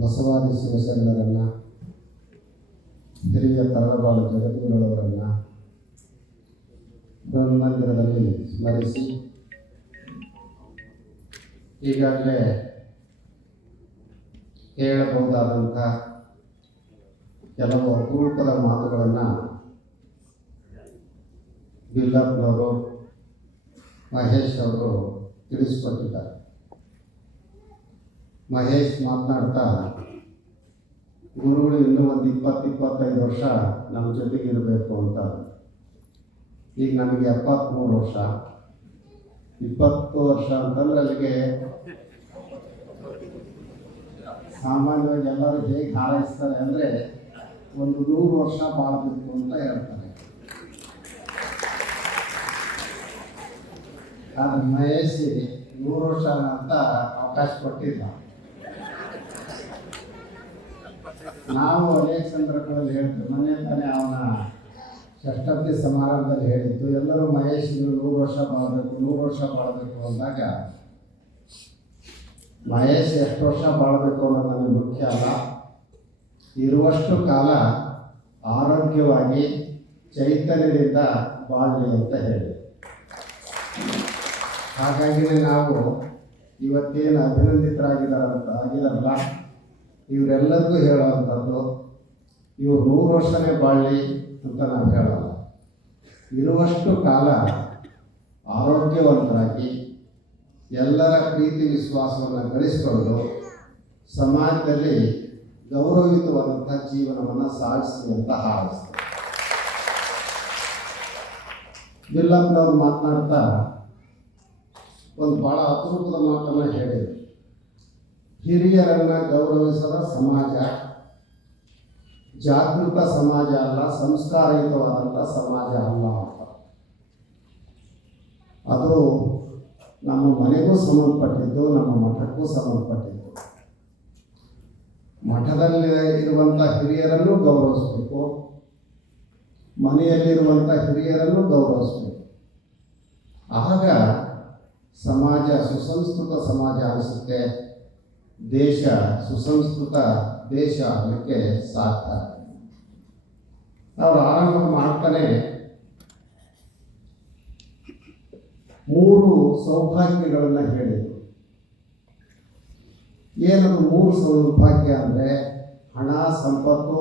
ಬಸವಾದಿ ಶಿವಶರಣರನ್ನು, ಹಿರಿಯ ತರಳಬಾಳು ಜಗದ್ಗುರುಗಳವರನ್ನು ಬ್ರಹ್ಮಮಂದಿರದಲ್ಲಿ ಸ್ಮರಿಸಿ ಈಗಾಗಲೇ ಹೇಳಬಹುದಾದಂಥ ಕೆಲವು ಅಪರೂಪದ ಮಾತುಗಳನ್ನು ಬಿಲ್ಲಪ್ಪನವರು, ಮಹೇಶ್ ಅವರು ತಿಳಿಸಿಕೊಟ್ಟಿದ್ದಾರೆ. ಮಹೇಶ್ ಮಾತನಾಡ್ತಾ, ಗುರುಗಳು ಇನ್ನೂ ಒಂದು 20-25 ವರ್ಷ ನಮ್ಮ ಜೊತೆಗಿರಬೇಕು ಅಂತ. ಈಗ ನಮಗೆ 73 ವರ್ಷ. 20 ವರ್ಷ ಅಂತಂದ್ರೆ ಅಲ್ಲಿಗೆ ಸಾಮಾನ್ಯವಾಗಿ ಎಲ್ಲರೂ ಹೇಗೆ ಹಾರೈಸ್ತಾರೆ ಅಂದರೆ ಒಂದು 100 ವರ್ಷ ಬಾಳಬೇಕು ಅಂತ ಹೇಳ್ತಾರೆ. ಆದರೆ ಮಹೇಶ್ 100 ವರ್ಷ ಅಂತ ಅವಕಾಶ ಕೊಟ್ಟಿಲ್ಲ. ನಾವು ಅನೇಕ ಸಂದರ್ಭಗಳಲ್ಲಿ ಹೇಳ್ತೀವಿ. ಮೊನ್ನೆ ತಾನೇ ಅವನ ಷಷ್ಠಬ್ದಿ ಸಮಾರಂಭದಲ್ಲಿ ಹೇಳಿದ್ದು, ಎಲ್ಲರೂ ಮಹೇಶ್ 100 ವರ್ಷ ಬಾಳಬೇಕು 100 ವರ್ಷ ಬಾಳಬೇಕು ಅಂದಾಗ, ಮಹೇಶ್ ಎಷ್ಟು ವರ್ಷ ಬಾಳಬೇಕು ಅನ್ನೋದು ನಮಗೆ ಮುಖ್ಯ ಅಲ್ಲ, ಇರುವಷ್ಟು ಕಾಲ ಆರೋಗ್ಯವಾಗಿ ಚೈತನ್ಯದಿಂದ ಬಾಳಲಿ ಅಂತ ಹೇಳಿ. ಹಾಗಾಗಿನೇ ನಾವು ಇವತ್ತೇನು ಆಗಿದಾರಲ್ಲ ಇವರೆಲ್ಲರಿಗೂ ಹೇಳುವಂಥದ್ದು, ಇವರು 100 ವರ್ಷನೇ ಬಾಳಲಿ ಅಂತ ನಾವು ಹೇಳಲ್ಲ. ಇರುವಷ್ಟು ಕಾಲ ಆರೋಗ್ಯವಂತರಾಗಿ ಎಲ್ಲರ ಪ್ರೀತಿ ವಿಶ್ವಾಸವನ್ನು ಗಳಿಸಿಕೊಂಡು ಸಮಾಜದಲ್ಲಿ ಗೌರವಯುತವಾದಂಥ ಜೀವನವನ್ನು ಸಾಗಿಸಲಿ ಅಂತ ಹಾರೈಸ್ತಾರೆ. ಬಿಲ್ಲಪ್ಪನವ್ರು ಮಾತನಾಡ್ತಾ ಒಂದು ಭಾಳ ಅಪರೂಪದ ಮಾತನ್ನು ಹೇಳಿದರು. ಹಿರಿಯರನ್ನು ಗೌರವಿಸದ ಸಮಾಜ ಜಾಗೃತ ಸಮಾಜ ಅಲ್ಲ, ಸಂಸ್ಕಾರಯುತವಾದಂಥ ಸಮಾಜ ಅಲ್ಲ ಅಂತ. ಅದು ನಮ್ಮ ಮನೆಗೂ ಸಂಬಂಧಪಟ್ಟಿದ್ದು, ನಮ್ಮ ಮಠಕ್ಕೂ ಸಂಬಂಧಪಟ್ಟಿದ್ದು. ಮಠದಲ್ಲಿ ಇರುವಂಥ ಹಿರಿಯರನ್ನು ಗೌರವಿಸಬೇಕು, ಮನೆಯಲ್ಲಿರುವಂಥ ಹಿರಿಯರನ್ನು ಗೌರವಿಸಬೇಕು. ಆಗ ಸಮಾಜ ಸುಸಂಸ್ಕೃತ ಸಮಾಜ ಅನಿಸುತ್ತೆ, ದೇಶ ಸುಸಂಸ್ಕೃತ ದೇಶ ಆಗಲಿಕ್ಕೆ ಸಾಧ್ಯ. ಅವರು ಆರಂಭ ಮಾಡ್ತಾನೆ 3 ಸೌಭಾಗ್ಯಗಳನ್ನು ಹೇಳಿದರು. ಏನದು 3 ಸೌಭಾಗ್ಯ ಅಂದರೆ ಹಣ, ಸಂಪತ್ತು,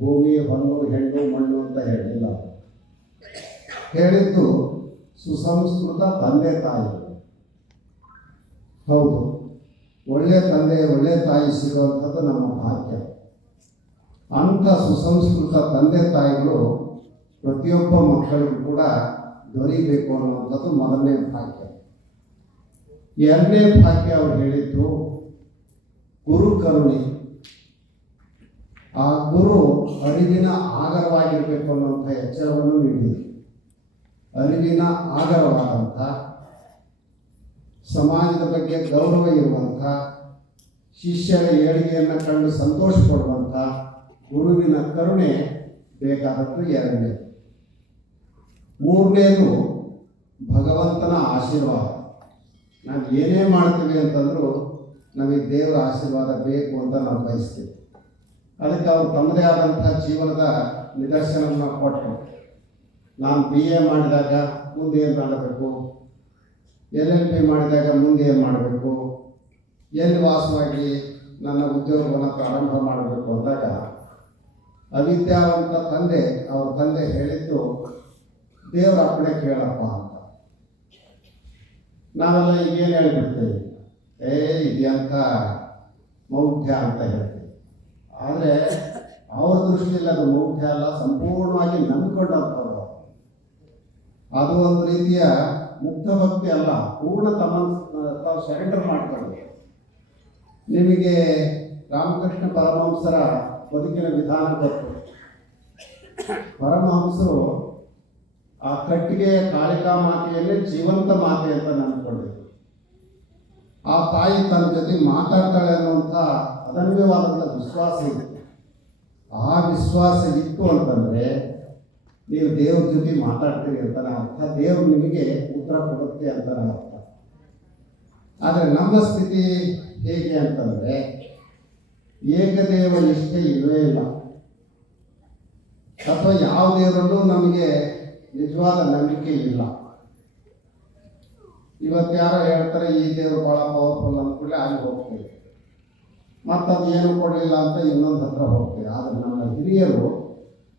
ಭೂಮಿ, ಹೊನ್ನು, ಹೆಣ್ಣು, ಮಣ್ಣು ಅಂತ ಹೇಳಿಲ್ಲ. ಹೇಳಿದ್ದು ಸುಸಂಸ್ಕೃತ ತಂದೆ ತಾಯಿ. ಹೌದು, ಒಳ್ಳೆಯ ತಂದೆ ಒಳ್ಳೆಯ ತಾಯಿ ಸಿಗುವಂಥದ್ದು ನಮ್ಮ ಭಾಗ್ಯ. ಅಂಥ ಸುಸಂಸ್ಕೃತ ತಂದೆ ತಾಯಿಗಳು ಪ್ರತಿಯೊಬ್ಬ ಮಕ್ಕಳಿಗೂ ಕೂಡ ದೊರೀಬೇಕು ಅನ್ನುವಂಥದ್ದು ಮೊದಲನೇ ಭಾಗ್ಯ. 2ನೇ ಭಾಗ್ಯ ಅವರು ಹೇಳಿದ್ದು ಗುರು ಕರುಣೆ. ಆ ಗುರು ಅರಿವಿನ ಆಗರವಾಗಿರಬೇಕು ಅನ್ನುವಂಥ ಎಚ್ಚರವನ್ನು ನೀಡಿದರು. ಅರಿವಿನ ಆಗರವಾದಂಥ, ಸಮಾಜದ ಬಗ್ಗೆ ಗೌರವ ಇರುವಂಥ, ಶಿಷ್ಯರ ಏಳಿಗೆಯನ್ನು ಕಂಡು ಸಂತೋಷ ಪಡುವಂಥ ಗುರುವಿನ ಕರುಣೆ ಬೇಕಾದದ್ದು 2ನೇ. 3ನೇದು ಭಗವಂತನ ಆಶೀರ್ವಾದ. ನಾವು ಏನೇ ಮಾಡ್ತೀವಿ ಅಂತಂದರೂ ನಮಗೆ ದೇವರ ಆಶೀರ್ವಾದ ಬೇಕು ಅಂತ ನಾವು ಬಯಸ್ತೀವಿ. ಅದಕ್ಕೆ ಅವರು ತಮ್ಮದೇ ಆದಂಥ ಜೀವನದ ನಿದರ್ಶನವನ್ನು ಕೊಟ್ಟರು. ನಾನು BA ಮಾಡಿದಾಗ ಮುಂದೆ ಏನು ಮಾಡಬೇಕು, LLB ಮಾಡಿದಾಗ ಮುಂದೆ ಏನು ಮಾಡಬೇಕು, ಎಲ್ಲಿ ವಾಸವಾಗಿ ನನ್ನ ಉದ್ಯೋಗವನ್ನು ಪ್ರಾರಂಭ ಮಾಡಬೇಕು ಅಂದಾಗ ಅವಿದ್ಯಾವಂತ ಅವ್ರ ತಂದೆ ಹೇಳಿದ್ದು, ದೇವರ ಅಪ್ಪಣೆ ಕೇಳಪ್ಪ ಅಂತ. ನಾವೆಲ್ಲ ಈಗೇನು ಹೇಳಿಬಿಡ್ತೇವೆ, ಇದೆಯಂತ ಮೌಢ್ಯ ಅಂತ ಹೇಳ್ತೀವಿ. ಆದರೆ ಅವ್ರ ದೃಷ್ಟಿಯಲ್ಲಿ ಅದು ಮೌಢ್ಯ ಅಲ್ಲ, ಸಂಪೂರ್ಣವಾಗಿ ನಂಬಿಕೊಂಡಂಥವ್ರು. ಅದು ಒಂದು ರೀತಿಯ ಮುಕ್ತ ಭಕ್ತಿ ಅಲ್ಲ, ಪೂರ್ಣ ತಾವು ಸರೆಂಡರ್ ಮಾಡ್ಕೊಳ್ಳಿ. ನಿಮಗೆ ರಾಮಕೃಷ್ಣ ಪರಮಹಂಸರ ಬದುಕಿನ ವಿಧಾನ ಗೊತ್ತು. ಪರಮಹಂಸರು ಆ ಕಟ್ಟಿಗೆ ಕಾಳಿಕಾ ಮಾತೆಯಲ್ಲೇ ಜೀವಂತ ಮಾತೆ ಅಂತ ನಂಬಿಕೊಂಡಿದ್ರು. ಆ ತಾಯಿ ತನ್ನ ಜೊತೆ ಮಾತಾಡ್ತಾಳೆ ಅನ್ನುವಂಥ ಅದನ್ಯವಾದಂಥ ವಿಶ್ವಾಸ ಇತ್ತು. ಆ ವಿಶ್ವಾಸ ಇತ್ತು ಅಂತಂದರೆ ನೀವು ದೇವ್ರ ಜೊತೆ ಮಾತಾಡ್ತೀರಿ ಅಂತಾನೆ ಅರ್ಥ, ದೇವ್ರು ನಿಮಗೆ ಉತ್ತರ ಕೊಡುತ್ತೆ ಅಂತಾನೆ ಅರ್ಥ. ಆದರೆ ನಮ್ಮ ಸ್ಥಿತಿ ಹೇಗೆ ಅಂತಂದರೆ ಏಕದೇವ ನಿಷ್ಠೆ ಇಲ್ಲವೇ ಇಲ್ಲ, ಅಥವಾ ಯಾವ ದೇವರಲ್ಲೂ ನಮಗೆ ನಿಜವಾದ ನಂಬಿಕೆ ಇಲ್ಲ. ಇವತ್ತು ಯಾರೋ ಹೇಳ್ತಾರೆ ಈ ದೇವರು ಭಾಳ ಪವರ್ಫುಲ್ ಅಂದ್ಕೊಳ್ಳಿ ಅಲ್ಲಿ ಹೋಗ್ತೇವೆ, ಮತ್ತು ಅದು ಏನು ಕೊಡಲಿಲ್ಲ ಅಂತ ಇನ್ನೊಂದು ಹತ್ರ ಹೋಗ್ತೇವೆ. ಆದರೆ ನಮ್ಮ ಹಿರಿಯರು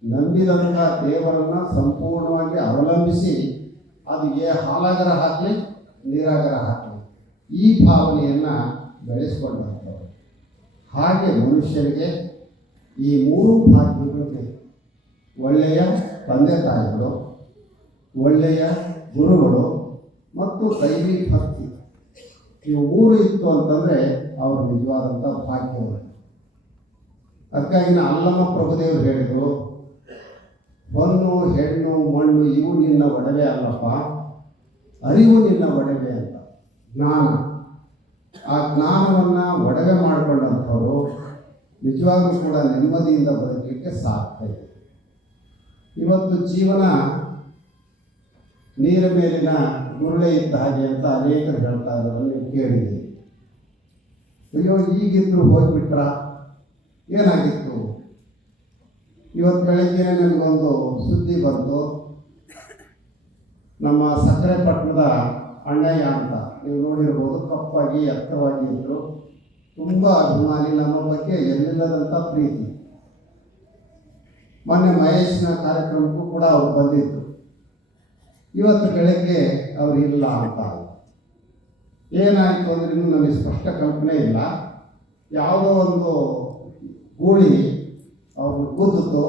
ನಂಬಿದಂಥ ದೇವರನ್ನು ಸಂಪೂರ್ಣವಾಗಿ ಅವಲಂಬಿಸಿ ಅದು ಹಾಲಾಗರ ಹಾಕಲಿ ನೀರಾಗರ ಹಾಕಲಿ ಈ ಭಾವನೆಯನ್ನು ಬೆಳೆಸ್ಕೊಂಡಂಥವ್ರು. ಹಾಗೆ ಮನುಷ್ಯರಿಗೆ ಈ ಮೂರು ಭಾಗ್ಯಗಳು ಬೇಕು. ಒಳ್ಳೆಯ ತಂದೆ ತಾಯಿಗಳು, ಒಳ್ಳೆಯ ಗುರುಗಳು ಮತ್ತು ದೈವಿ ಭಕ್ತಿ. ಇವು ಮೂರು ಇತ್ತು ಅಂತಂದರೆ ಅವರು ನಿಜವಾದಂಥ ಭಾಗ್ಯವರು. ಅದಕ್ಕಾಗಿ ಅಲ್ಲಮ ಪ್ರಭುದೇವರು ಹೇಳಿದರು, ಹೊನ್ನು ಹೆಣ್ಣು ಮಣ್ಣು ಇವು ನಿನ್ನ ಒಡವೆ ಅಲ್ಲಪ್ಪ, ಅರಿವು ನಿನ್ನ ಒಡವೆ ಅಂತ. ಜ್ಞಾನ, ಆ ಜ್ಞಾನವನ್ನು ಒಡವೆ ಮಾಡಿಕೊಂಡಂಥವರು ನಿಜವಾಗ್ಲೂ ಕೂಡ ನೆಮ್ಮದಿಯಿಂದ ಬದುಕಲಿಕ್ಕೆ ಸಾಧ್ಯ ಇದೆ. ಇವತ್ತು ಜೀವನ ನೀರ ಮೇಲಿನ ಗುರುಳೆ ಇದ್ದ ಹಾಗೆ ಅಂತ ಅನೇಕರು ಹೇಳ್ತಾ ಇದ್ದಾರೆ, ನೀವು ಕೇಳಿದ್ದೀರಿ. ಅಯ್ಯೋ ಈಗಿದ್ರು ಹೋಗ್ಬಿಟ್ರ ಏನಾಗಿತ್ತು? ಇವತ್ತು ಬೆಳಗ್ಗೆ ನನಗೊಂದು ಸುದ್ದಿ ಬಂತು. ನಮ್ಮ ಸಕ್ಕರೆ ಪಟ್ಟಣದ ಅಣ್ಣಯ್ಯ ಅಂತ ನೀವು ನೋಡಿರ್ಬೋದು, ಕಪ್ಪಾಗಿ ಎತ್ತರವಾಗಿ ಇದ್ದರು, ತುಂಬ ಅಭಿಮಾನಿ, ನಮ್ಮ ಬಗ್ಗೆ ಎಲ್ಲಿಲ್ಲದಂಥ ಪ್ರೀತಿ. ಮೊನ್ನೆ ಮಹೇಶ್ನ ಕಾರ್ಯಕ್ರಮಕ್ಕೂ ಕೂಡ ಅವ್ರು ಬಂದಿದ್ರು. ಇವತ್ತು ಬೆಳಗ್ಗೆ ಅವ್ರು ಇಲ್ಲ ಅಂತ. ಏನಾಯಿತು ಅಂದ್ರೆ ಇನ್ನೂ ನಮಗೆ ಸ್ಪಷ್ಟ ಕಲ್ಪನೆ ಇಲ್ಲ. ಯಾವುದೋ ಒಂದು ಗೂಳಿ ಅವ್ರನ್ನ ಕೂದಿತ್ತು,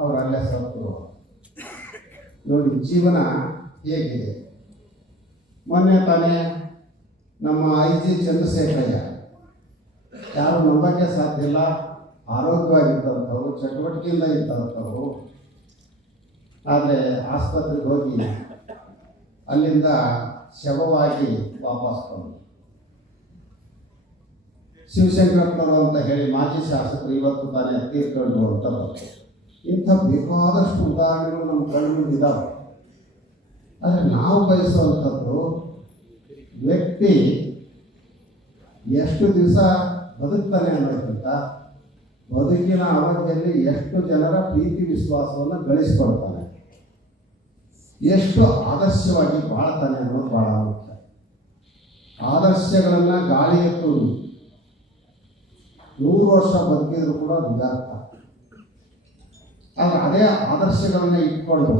ಅವ್ರು ಅಲ್ಲೇ ಸತ್ತರು. ನೋಡಿ ಜೀವನ ಹೇಗಿದೆ. ಮೊನ್ನೆ ತಾನೇ ನಮ್ಮ IG ಚಂದ್ರಶೇಖರಯ್ಯ, ಯಾರು ನಂಬಕ್ಕೆ ಸಾಧ್ಯ ಇಲ್ಲ, ಆರೋಗ್ಯವಾಗಿದ್ದಂಥವ್ರು, ಚಟುವಟಿಕೆಯಿಂದ ಇದ್ದಂಥವ್ರು. ಆದರೆ ಆಸ್ಪತ್ರೆಗೆ ಹೋಗಿ ಅಲ್ಲಿಂದ ಶವವಾಗಿ ವಾಪಸ್ ಬಂದರು. ಶಿವಶಂಕರಪ್ಪನವರು ಅಂತ ಹೇಳಿ ಮಾಜಿ ಶಾಸಕರು ಇವತ್ತು ತಾನೇ ತೀರ್ಕೊಂಡು ಅಂತ ಬಂದರು. ಇಂಥ ಬೇಕಾದಷ್ಟು ಉದಾಹರಣೆಗಳು ನಮ್ಮ ಕಣ್ಣು ಇದ್ದಾವೆ. ಆದರೆ ನಾವು ಬಯಸುವಂಥದ್ದು ವ್ಯಕ್ತಿ ಎಷ್ಟು ದಿವಸ ಬದುಕ್ತಾನೆ ಅನ್ನೋದಕ್ಕಿಂತ ಬದುಕಿನ ಅವಧಿಯಲ್ಲಿ ಎಷ್ಟು ಜನರ ಪ್ರೀತಿ ವಿಶ್ವಾಸವನ್ನು ಗಳಿಸ್ಕೊಳ್ತಾನೆ, ಎಷ್ಟು ಆದರ್ಶವಾಗಿ ಬಾಳ್ತಾನೆ ಅನ್ನೋದು ಭಾಳ ಮುಖ್ಯ. ಆದರ್ಶಗಳನ್ನು ಗಾಳಿ ಎತ್ತುವುದು 100 ವರ್ಷ ಬದುಕಿದ್ರು ಕೂಡ ವ್ಯರ್ಥ. ಆದರೆ ಅದೇ ಆದರ್ಶಗಳನ್ನ ಇಟ್ಕೊಂಡು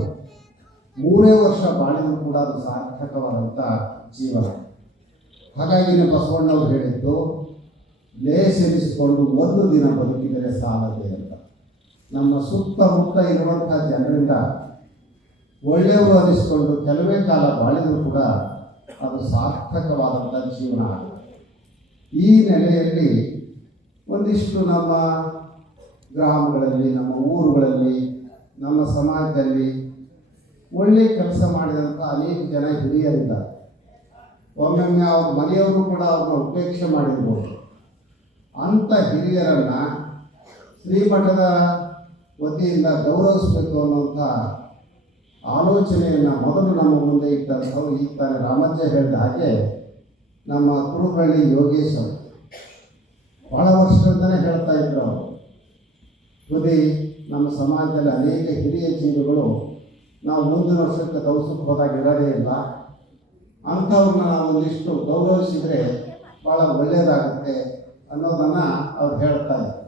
3 ವರ್ಷ ಬಾಳಿದ್ರು ಕೂಡ ಅದು ಸಾರ್ಥಕವಾದಂಥ ಜೀವನ. ಹಾಗಾಗಿನೇ ಬಸವಣ್ಣವ್ರು ಹೇಳಿದ್ದು, ಲೇಸೆನಿಸಿಕೊಂಡು ಒಂದು ದಿನ ಬದುಕಿದರೆ ಸಾಲದೆ ಅಂತ. ನಮ್ಮ ಸುತ್ತಮುತ್ತ ಇರುವಂಥ ಜನರಿಂದ ಒಳ್ಳೆಯವರು ಅನಿಸಿಕೊಂಡು ಕೆಲವೇ ಕಾಲ ಬಾಳಿದರೂ ಕೂಡ ಅದು ಸಾರ್ಥಕವಾದಂಥ ಜೀವನ. ಈ ನೆಲೆಯಲ್ಲಿ ಒಂದಿಷ್ಟು ನಮ್ಮ ಗ್ರಾಮಗಳಲ್ಲಿ, ನಮ್ಮ ಊರುಗಳಲ್ಲಿ, ನಮ್ಮ ಸಮಾಜದಲ್ಲಿ ಒಳ್ಳೆಯ ಕೆಲಸ ಮಾಡಿದಂಥ ಅನೇಕ ಜನ ಹಿರಿಯರಿದ್ದಾರೆ. ಒಮ್ಮೊಮ್ಮೆ ಅವ್ರ ಮನೆಯವರು ಕೂಡ ಅವ್ರನ್ನ ಉಪೇಕ್ಷೆ ಮಾಡಿರ್ಬೋದು. ಅಂಥ ಹಿರಿಯರನ್ನು ಶ್ರೀಮಠದ ವತಿಯಿಂದ ಗೌರವಿಸಬೇಕು ಅನ್ನುವಂಥ ಆಲೋಚನೆಯನ್ನು ಮೊದಲು ನಮ್ಮ ಮುಂದೆ ಇಟ್ಟಂಥವ್ರು ಈಗ ತಾನೇ ರಾಮಜ್ಜ ಹೇಳಿದ ಹಾಗೆ ನಮ್ಮ ಕುರುಬಳ್ಳಿ ಯೋಗೇಶ್ ಅವರು ಭಾಳ ವರ್ಷದಿಂದಲೇ ಹೇಳ್ತಾ ಇದ್ರು. ಅವರು ಬುದ್ಧಿ ನಮ್ಮ ಸಮಾಜದಲ್ಲಿ ಅನೇಕ ಹಿರಿಯ ಜೀವಿಗಳು ನಾವು ಮುಂದಿನ ವರ್ಷಕ್ಕೆ ದವಸಕ್ಕೆ ಹೋದಾಗ ಇರೋದೇ ಇಲ್ಲ, ಅಂಥವ್ರನ್ನ ನಾವು ಒಂದಿಷ್ಟು ಗೌರವಿಸಿದರೆ ಭಾಳ ಒಳ್ಳೆಯದಾಗುತ್ತೆ ಅನ್ನೋದನ್ನು ಅವ್ರು ಹೇಳ್ತಾ ಇದ್ದಾರೆ.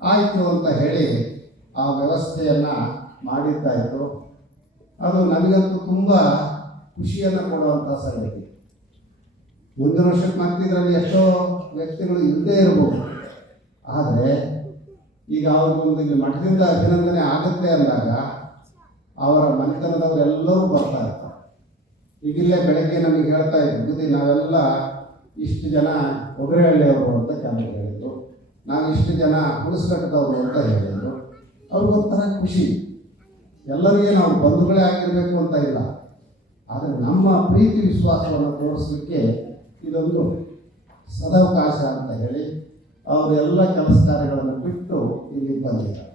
ಆಯಿತು ಅಂತ ಹೇಳಿ ಆ ವ್ಯವಸ್ಥೆಯನ್ನು ಮಾಡಿದ್ದಾಯಿತು. ಅದು ನನಗಂತೂ ತುಂಬ ಖುಷಿಯನ್ನು ಕೊಡುವಂಥ ಸಂಗತಿ. ಮುಂದಿನ ವರ್ಷಕ್ಕೆ ಮತ್ತಿದ್ರಲ್ಲಿ ಎಷ್ಟೋ ವ್ಯಕ್ತಿಗಳು ಇಲ್ಲದೇ ಇರ್ಬೋದು, ಆದರೆ ಈಗ ಅವ್ರಿಗೊಂದು ಮಠದಿಂದ ಅಭಿನಂದನೆ ಆಗುತ್ತೆ ಅಂದಾಗ ಅವರ ಮನೆತನದವರೆಲ್ಲರೂ ಬರ್ತಾ ಇರ್ತಾರೆ. ಈಗಿಲ್ಲೇ ಬೆಳಗ್ಗೆ ನಮಗೆ ಹೇಳ್ತಾ ಇದ್ವಿ, ನಾವೆಲ್ಲ ಇಷ್ಟು ಜನ ಒಗರಹಳ್ಳಿಯವರು ಅಂತ ಕೆಲವರು ಹೇಳಿದರು, ನಾವು ಇಷ್ಟು ಜನ ಹುಣಸಘಟ್ಟದವರು ಅಂತ ಹೇಳಿದರು. ಅವ್ರಿಗೊಂಥರ ಖುಷಿ. ಎಲ್ಲರಿಗೆ ನಾವು ಬಂಧುಗಳೇ ಆಗಿರಬೇಕು ಅಂತ ಇಲ್ಲ, ಆದರೆ ನಮ್ಮ ಪ್ರೀತಿ ವಿಶ್ವಾಸವನ್ನು ತೋರಿಸಲಿಕ್ಕೆ ಇದೊಂದು ಸದಾವಕಾಶ ಅಂತ ಹೇಳಿ ಅವರೆಲ್ಲ ಕೆಲಸ ಕಾರ್ಯಗಳನ್ನು ಬಿಟ್ಟು ಇಲ್ಲಿ ಬಂದಿದ್ದಾರೆ.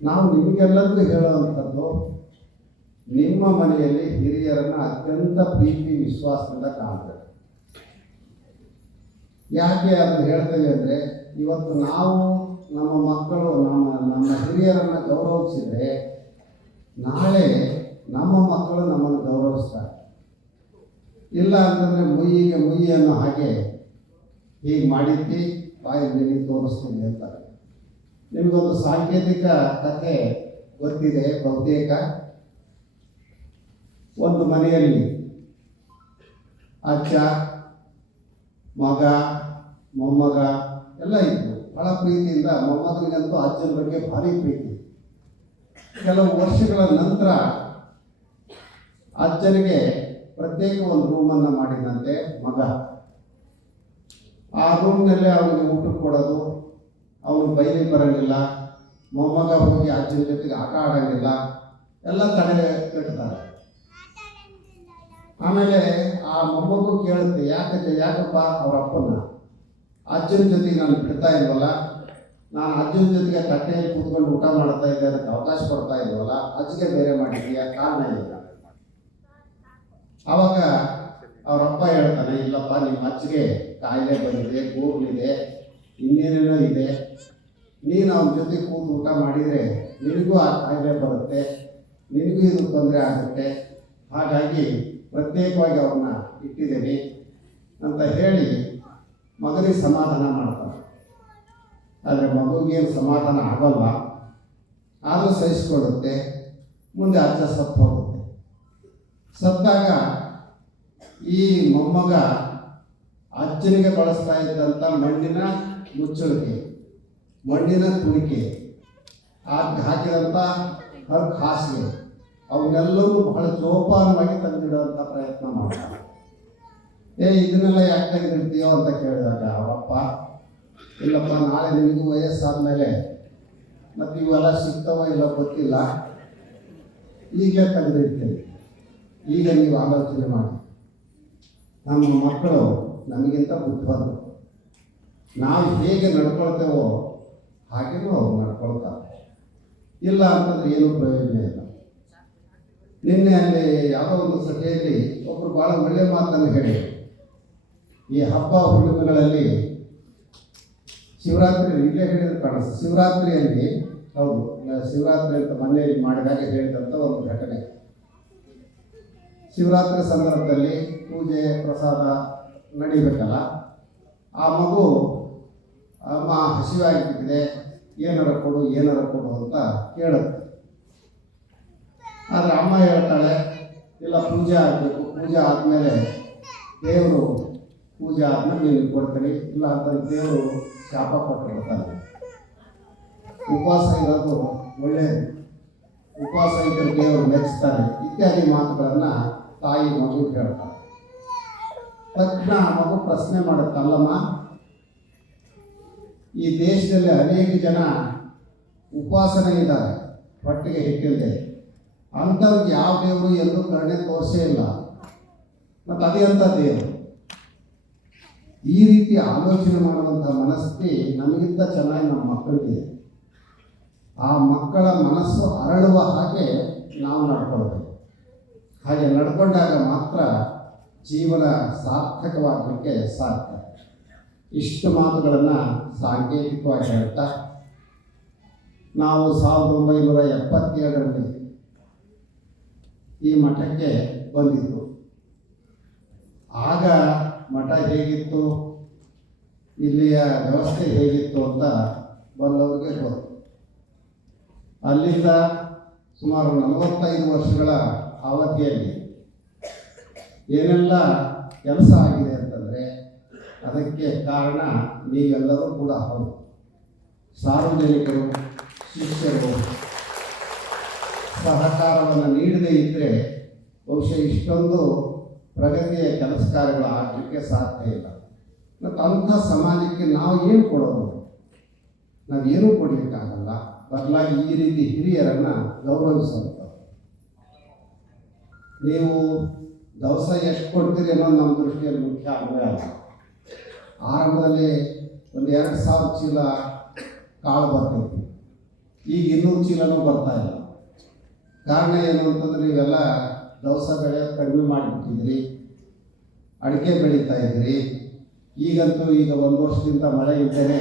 ನಾವು ನಿಮಗೆಲ್ಲರಿಗೂ ಹೇಳುವಂಥದ್ದು, ನಿಮ್ಮ ಮನೆಯಲ್ಲಿ ಹಿರಿಯರನ್ನು ಅತ್ಯಂತ ಪ್ರೀತಿ ವಿಶ್ವಾಸದಿಂದ ಕಾಣಬೇಕು. ಯಾಕೆ ಅದನ್ನು ಹೇಳ್ತೇವೆ ಅಂದರೆ, ಇವತ್ತು ನಾವು ನಮ್ಮ ಮಕ್ಕಳು ನಮ್ಮ ಹಿರಿಯರನ್ನು ಗೌರವಿಸಿದರೆ ನಾಳೆ ನಮ್ಮ ಮಕ್ಕಳು ನಮ್ಮನ್ನು ಗೌರವಿಸ್ತಾರೆ. ಇಲ್ಲ ಅಂತಂದರೆ ಮುಯ್ಯಿಗೆ ಮುಯ್ಯಿ ಅನ್ನೋ ಹಾಗೆ ಹೀಗೆ ಮಾಡಿದ್ದಿ ಬಾಯಲ್ಲಿ ನೀನು ತೋರಿಸ್ತೀನಿ ಅಂತಾರೆ. ನಿಮಗೊಂದು ಸಾಂಕೇತಿಕ ಕಥೆ ಗೊತ್ತಿದೆ ಬಹುತೇಕ. ಒಂದು ಮನೆಯಲ್ಲಿ ಅಜ್ಜ, ಮಗ, ಮೊಮ್ಮಗ ಎಲ್ಲ ಇದ್ದರು. ಬಹಳ ಪ್ರೀತಿಯಿಂದ ಮೊಮ್ಮಗನಿಗಂತೂ ಅಜ್ಜನ ಬಗ್ಗೆ ಭಾರಿ ಪ್ರೀತಿ. ಕೆಲವು ವರ್ಷಗಳ ನಂತರ ಅಜ್ಜನಿಗೆ ಪ್ರತ್ಯೇಕ ಒಂದು ರೂಮನ್ನು ಮಾಡಿದಂತೆ ಮಗ. ಆ ರೂಮ್ನಲ್ಲೇ ಅವನಿಗೆ ಊಟ ಕೊಡೋದು, ಅವನು ಬೈಲಿಗೆ ಬರೋಂಗಿಲ್ಲ, ಮೊಮ್ಮಗ ಹೋಗಿ ಅಜ್ಜನ ಜೊತೆಗೆ ಆಟ ಆಡೋಂಗಿಲ್ಲ, ಎಲ್ಲ ತಡೆ ಕಟ್ತಾರೆ. ಆಮೇಲೆ ಆ ಮೊಮ್ಮಗು ಕೇಳುತ್ತೆ, ಯಾಕಪ್ಪ ಅವ್ರ ಅಪ್ಪನ ಅಜ್ಜನ ಜೊತೆಗೆ ನಾನು ಬಿಡ್ತಾ ಇಲ್ವಲ್ಲ, ನಾನು ಅಜ್ಜನ ಜೊತೆಗೆ ತಟ್ಟೆಯಲ್ಲಿ ಕೂತ್ಕೊಂಡು ಊಟ ಮಾಡ್ತಾ ಇದ್ದೆ, ಅದಕ್ಕೆ ಅವಕಾಶ ಕೊಡ್ತಾ ಇಲ್ವಲ್ಲ, ಅಜ್ಜಿಗೆ ಬೇರೆ ಮಾಡಿದೀಯಾ, ಕಾರಣ ಇಲ್ಲ. ಆವಾಗ ಅವರಪ್ಪ ಹೇಳ್ತಾನೆ, ಇಲ್ಲಪ್ಪ ನಿಮ್ಮ ಅಜ್ಜಿಗೆ ಕಾಯಿಲೆ ಬಂದಿದೆ, ಕೂದಲಿದೆ, ಇನ್ನೇನೇನೋ ಇದೆ, ನೀನು ಅವನ ಜೊತೆ ಕೂತು ಊಟ ಮಾಡಿದರೆ ನಿನಗೂ ಆ ಕಾಯಿಲೆ ಬರುತ್ತೆ, ನಿನಗೂ ಇದು ತೊಂದರೆ ಆಗುತ್ತೆ, ಹಾಗಾಗಿ ಪ್ರತ್ಯೇಕವಾಗಿ ಅವ್ರನ್ನ ಇಟ್ಟಿದ್ದೀನಿ ಅಂತ ಹೇಳಿ ಮಗನಿಗೆ ಸಮಾಧಾನ ಮಾಡ್ತಾನೆ. ಆದರೆ ಮಗುಗೇನು ಸಮಾಧಾನ ಆಗೋಲ್ಲ, ಆದರೂ ಸಹಿಸ್ಕೊಳ್ಳುತ್ತೆ. ಮುಂದೆ ಅಜ್ಜ ಸತ್ತು ಹೋಗುತ್ತೆ. ಸತ್ತಾಗ ಈ ಮೊಮ್ಮಗ ಅಜ್ಜನಿಗೆ ಬಳಸ್ತಾ ಇದ್ದಂಥ ಮಣ್ಣಿನ ಮುಚ್ಚಳಿಕೆ, ಮಣ್ಣಿನ ಕುಣಿಕೆ, ಹಾಕಿದಂಥ ಹಾಸಿಗೆ ಅವನ್ನೆಲ್ಲರೂ ಬಹಳ ಜೋಪಾನವಾಗಿ ತೆಗೆದಿಡುವಂಥ ಪ್ರಯತ್ನ ಮಾಡ್ತಾರೆ. ಇದನ್ನೆಲ್ಲ ಯಾಕೆ ತೆಗೆದಿಡ್ತೀಯೋ ಅಂತ ಕೇಳಿದಾಗ ಅವಪ್ಪ, ಇಲ್ಲಪ್ಪ ನಾಳೆ ನಿಮಗೂ ವಯಸ್ಸಾದ ಮೇಲೆ ಮತ್ತು ಇವೆಲ್ಲ ಸಿಗ್ತಾವೋ ಇಲ್ಲ ಗೊತ್ತಿಲ್ಲ, ಈಗಲೇ ತೆಗೆದಿಡ್ತೀನಿ, ಈಗ ನೀವು ಆಲೋಚನೆ ಮಾಡಿ. ನಮ್ಮ ಮಕ್ಕಳು ನಮಗಿಂತ ಬುದ್ಧಿವಂತರು, ನಾವು ಹೇಗೆ ನಡ್ಕೊಳ್ತೇವೋ ಹಾಗೇನೂ ಅವ್ರು ನಡ್ಕೊಳ್ತಾರೆ. ಇಲ್ಲ ಅಂತಂದ್ರೆ ಏನೂ ಪ್ರಯೋಜನ ಇಲ್ಲ. ನಿನ್ನೆ ಅಲ್ಲಿ ಯಾವುದೋ ಒಂದು ಸಭೆಯಲ್ಲಿ ಒಬ್ಬರು ಭಾಳ ಒಳ್ಳೆಯ ಮಾತನ್ನು ಹೇಳಿ, ಈ ಹಬ್ಬ ಹುಣ್ಣಿಮೆಗಳಲ್ಲಿ ಶಿವರಾತ್ರಿ ಇಲ್ಲೇ ಹೇಳಿದ್ರು ಕಾಣಿಸ್ತು, ಶಿವರಾತ್ರಿಯಲ್ಲಿ ಹೌದು ಶಿವರಾತ್ರಿ ಅಂತ ಮನೆಯಲ್ಲಿ ಮಾಡಿದಾಗ ಹೇಳಿದಂಥ ಒಂದು ಘಟನೆ. ಶಿವರಾತ್ರಿ ಸಂದರ್ಭದಲ್ಲಿ ಪೂಜೆ ಪ್ರಸಾದ ನಡೀಬೇಕಲ್ಲ, ಆ ಮಗು ಅಮ್ಮ ಹಸಿವಾಗಿಬಿಟ್ಟಿದೆ, ಏನಾರ ಕೊಡು ಅಂತ ಕೇಳುತ್ತೆ. ಆದರೆ ಅಮ್ಮ ಹೇಳ್ತಾಳೆ, ಇಲ್ಲ ಪೂಜೆ ಆಗಬೇಕು, ಪೂಜೆ ಆದಮೇಲೆ ದೇವರು ಪೂಜೆ ಆದಮೇಲೆ ನೀನು ಕೊಡ್ತೀನಿ, ಇಲ್ಲ ಅಂತ ದೇವರು ಶಾಪ ಕೊಟ್ಟಿರ್ತಾನೆ. ಉಪವಾಸ ಇರೋದು ಒಳ್ಳೆಯದು, ಉಪವಾಸ ಇದ್ದರೆ ದೇವರು ಮೆಚ್ಚಿಸ್ತಾನೆ ಇತ್ಯಾದಿ ಮಾತುಗಳನ್ನು ತಾಯಿ ಮಗು ಹೇಳ್ತಾಳೆ. ತಕ್ಷಣ ಮಗು ಪ್ರಶ್ನೆ ಮಾಡುತ್ತಲ್ಲಮ್ಮ, ಈ ದೇಶದಲ್ಲಿ ಅನೇಕ ಜನ ಉಪವಾಸನೆ ಇದ್ದಾರೆ, ಹೊಟ್ಟೆಗೆ ಹಿಟ್ಟಿಲ್ಲದೆ, ಅಂಥವ್ರಿಗೆ ಯಾವ ದೇವರು ಎಲ್ಲೂ ಕರುಣೆ ತೋರಿಸೇ ಇಲ್ಲ, ಮತ್ತು ಅದೇ ಅಂತ ದೇವರು. ಈ ರೀತಿ ಆಲೋಚನೆ ಮಾಡುವಂಥ ಮನಸ್ಥಿತಿ ನಮಗಿಂತ ಚೆನ್ನಾಗಿ ನಮ್ಮ ಮಕ್ಕಳಿಗಿದೆ. ಆ ಮಕ್ಕಳ ಮನಸ್ಸು ಅರಳುವ ಹಾಗೆ ನಾವು ನಡ್ಕೊಳ್ಬೇಕು. ಹಾಗೆ ನಡ್ಕೊಂಡಾಗ ಮಾತ್ರ ಜೀವನ ಸಾರ್ಥಕವಾಗಲಿಕ್ಕೆ ಸಾಧ್ಯ. ಇಷ್ಟು ಮಾತುಗಳನ್ನು ಸಾಂಕೇತಿಕವಾಗಿ ಹೇಳ್ತಾ, ನಾವು 1977ರಲ್ಲಿ ಈ ಮಠಕ್ಕೆ ಬಂದಿದ್ದು. ಆಗ ಮಠ ಹೇಗಿತ್ತು, ಇಲ್ಲಿಯ ವ್ಯವಸ್ಥೆ ಹೇಗಿತ್ತು ಅಂತ ಬಂದವರಿಗೆ ಗೊತ್ತು. ಅಲ್ಲಿಂದ ಸುಮಾರು 45 ವರ್ಷಗಳ ಅವಧಿಯಲ್ಲಿ ಏನೆಲ್ಲ ಕೆಲಸ ಆಗಿದೆ ಅಂತಂದರೆ ಅದಕ್ಕೆ ಕಾರಣ ನೀವೆಲ್ಲರೂ ಕೂಡ ಹೌದು. ಸಾರ್ವಜನಿಕರು, ಶಿಷ್ಯರು ಸಹಕಾರವನ್ನು ನೀಡದೇ ಇದ್ದರೆ ಬಹುಶಃ ಇಷ್ಟೊಂದು ಪ್ರಗತಿಯ ಕೆಲಸ ಕಾರ್ಯಗಳು ಆಗಲಿಕ್ಕೆ ಸಾಧ್ಯ ಇಲ್ಲ. ಮತ್ತು ಅಂಥ ಸಮಾಜಕ್ಕೆ ನಾವು ಏನು ಕೊಡೋದು? ನಾವೇನೂ ಕೊಡಲಿಕ್ಕಾಗಲ್ಲ. ಬದಲಾಗಿ ಈ ರೀತಿ ಹಿರಿಯರನ್ನು ಗೌರವಿಸುವಂಥ, ನೀವು ದವಸ ಎಷ್ಟು ಕೊಡ್ತೀರಿ ಅನ್ನೋದು ನಮ್ಮ ದೃಷ್ಟಿಯಲ್ಲಿ ಮುಖ್ಯ ಆಗಲೇ ಅಲ್ಲ. ಆರಂಭದಲ್ಲಿ ಒಂದು 2000 ಚೀಲ ಕಾಳು ಬರ್ತಿತ್ತು, ಈಗ 200 ಚೀಲನೂ ಬರ್ತಾ ಇಲ್ಲ. ಕಾರಣ ಏನು ಅಂತಂದರೆ ನೀವೆಲ್ಲ ದವಸ ಬೆಳೆ ಕಡಿಮೆ ಮಾಡಿಬಿಟ್ಟಿದ್ರಿ, ಅಡಿಕೆ ಬೆಳೀತಾ ಇದ್ರಿ, ಈಗಂತೂ ಈಗ ಒಂದು ವರ್ಷದಿಂದ ಮಳೆ ಇದ್ದೇನೆ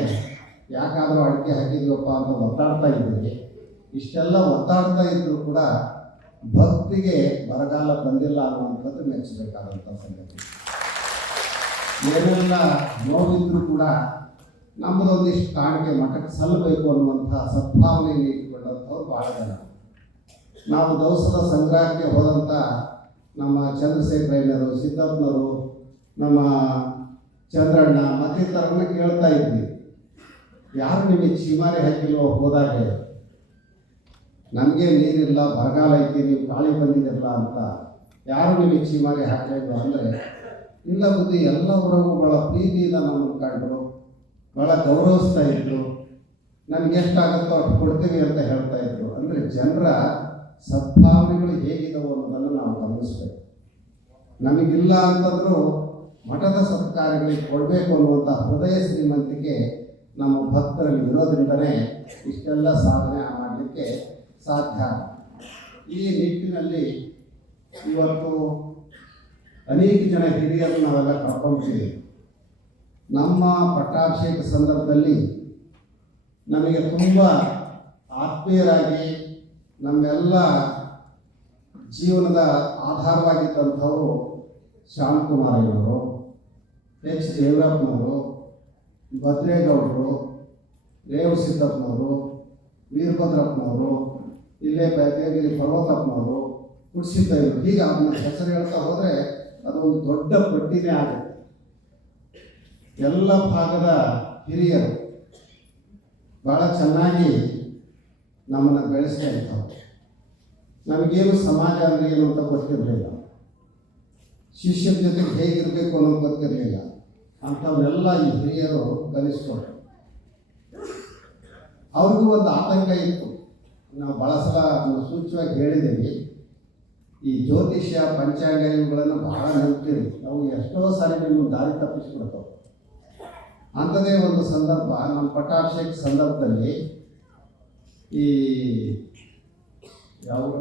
ಯಾಕಾದರೂ ಅಡಿಕೆ ಹಾಕಿದ್ವಪ್ಪ ಅಂತ ಒತ್ತಾಡ್ತಾ ಇದ್ದೀವಿ. ಇಷ್ಟೆಲ್ಲ ಒತ್ತಾಡ್ತಾ ಇದ್ದರೂ ಕೂಡ ಭಕ್ತಿಗೆ ಬರಗಾಲ ಬಂದಿಲ್ಲ ಅನ್ನುವಂಥದ್ದು ಮೆಚ್ಚಬೇಕಾದಂಥ ಸಂಗತಿ. ಏನೆಲ್ಲ ನೋವಿದ್ರೂ ಕೂಡ ನಮ್ಮದೊಂದಿಷ್ಟು ಕಾಣಿಕೆ ಮಠಕ್ಕೆ ಸಲ್ಲಬೇಕು ಅನ್ನುವಂಥ ಸದ್ಭಾವನೆಯನ್ನು ಇಟ್ಟುಕೊಂಡಂಥವ್ರು ಭಾಳ ಜನ. ನಾವು ದವಸದ ಸಂಗ್ರಹಕ್ಕೆ ಹೋದಂಥ ನಮ್ಮ ಚಂದ್ರಶೇಖರಯ್ಯನವರು, ಸಿದ್ದಪ್ಪನವರು, ನಮ್ಮ ಚಂದ್ರಣ್ಣ ಮತ್ತಿತರನ್ನ ಕೇಳ್ತಾ ಇದ್ವಿ, ಯಾರು ನಿಮಗೆ ಚೀಮಾರಿ ಹಾಕಿಲ್ವೋ ಹೋದಾಗ, ನಮಗೆ ನೀರಿಲ್ಲ, ಬರಗಾಲ ಐತಿ, ನೀವು ಗಾಳಿ ಬಂದಿರಲ್ಲ ಅಂತ ಯಾರು ನಿಮಗೆ ಚೀಮಾರಿ ಹಾಕಲಿಲ್ಲ ಅಂದರೆ, ಇಲ್ಲ ಬುದ್ಧಿ ಎಲ್ಲ ಊರಗೂ ಭಾಳ ಪ್ರೀತಿಯಿಂದ ನಮ್ಮನ್ನು ಕಂಡರು, ಭಾಳ ಗೌರವಿಸ್ತಾ ಇದ್ರು, ನಮ್ಗೆ ಎಷ್ಟಾಗುತ್ತೋ ಅಷ್ಟು ಕೊಡ್ತೀವಿ ಅಂತ ಹೇಳ್ತಾ ಇದ್ರು. ಅಂದರೆ ಜನರ ಸದ್ಭಾವನೆಗಳು ಹೇಗಿದವು ಅನ್ನೋದನ್ನು ನಾವು ಗಮನಿಸ್ಬೇಕು. ನಮಗಿಲ್ಲ ಅಂತಂದರೂ ಮಠದ ಸತ್ಕಾರ್ಯಗಳಿಗೆ ಕೊಡಬೇಕು ಅನ್ನುವಂಥ ಹೃದಯ ಶ್ರೀಮಂತಿಕೆ ನಮ್ಮ ಭಕ್ತರಲ್ಲಿ ಇರೋದ್ರಿಂದಲೇ ಇಷ್ಟೆಲ್ಲ ಸಾಧನೆ ಮಾಡಲಿಕ್ಕೆ ಸಾಧ್ಯ. ಈ ನಿಟ್ಟಿನಲ್ಲಿ ಇವತ್ತು ಅನೇಕ ಜನ ಹಿರಿಯರು ನಾವೆಲ್ಲ ಕರ್ಕೊಂಡ್ಬಿಟ್ಟಿದ್ದೀವಿ. ನಮ್ಮ ಪಟ್ಟಾಭಿಷೇಕ ಸಂದರ್ಭದಲ್ಲಿ ನಮಗೆ ತುಂಬ ಆತ್ಮೀಯರಾಗಿ ನಮ್ಮೆಲ್ಲ ಜೀವನದ ಆಧಾರವಾಗಿದ್ದಂಥವರು ಶ್ಯಾಮಕುಮಾರಯ್ಯನವರು, ಎಚ್ ದೇವರಪ್ಪನವರು, ಭದ್ರೇಗೌಡರು, ರೇವ ಸಿದ್ದಪ್ಪನವರು, ವೀರಭದ್ರಪ್ಪನವರು, ಇಲ್ಲೇ ದೇವಗಿರಿ ಪರ್ವತಪ್ಪನವರು, ಕುಡ್ಸಿದ್ದವರು, ಹೀಗೆ ಅವನ್ನ ಹೆಸರು ಹೇಳ್ತಾ ಹೋದರೆ ಅದೊಂದು ದೊಡ್ಡ ಪಟ್ಟಿನೇ ಆಗುತ್ತೆ. ಎಲ್ಲ ಭಾಗದ ಹಿರಿಯರು ಭಾಳ ಚೆನ್ನಾಗಿ ನಮ್ಮನ್ನು ಬೆಳೆಸ್ತಾ ಇರ್ತಾರೆ. ನಮಗೇನು ಸಮಾಜ ಅಂದರೆ ಏನು ಅಂತ ಗೊತ್ತಿರಲಿಲ್ಲ, ಶಿಷ್ಯರ ಜೊತೆಗೆ ಹೇಗಿರಬೇಕು ಅನ್ನೋದು ಗೊತ್ತಿರಲಿಲ್ಲ. ಅಂಥವನ್ನೆಲ್ಲ ಈ ಹಿರಿಯರು ಕಲಿಸ್ಕೊಟ್ರು. ಅವ್ರಿಗೂ ಒಂದು ಆತಂಕ ಇತ್ತು. ನಾವು ಭಾಳ ಸಲ ಸೂಚ್ಯವಾಗಿ ಹೇಳಿದ್ದೀವಿ, ಈ ಜ್ಯೋತಿಷ್ಯ ಪಂಚಾಂಗ ಇವುಗಳನ್ನು ಭಾಳ ನಂಬ್ತೀವಿ ನಾವು, ಎಷ್ಟೋ ಸಾರಿ ನಿಮ್ಮ ದಾರಿ ತಪ್ಪಿಸ್ಬಿಡ್ತಾವೆ. ಅಂಥದ್ದೇ ಒಂದು ಸಂದರ್ಭ ನಮ್ಮ ಪಟ್ಟಾಭಿಷೇಕ ಸಂದರ್ಭದಲ್ಲಿ ಈ ಯಾವುದು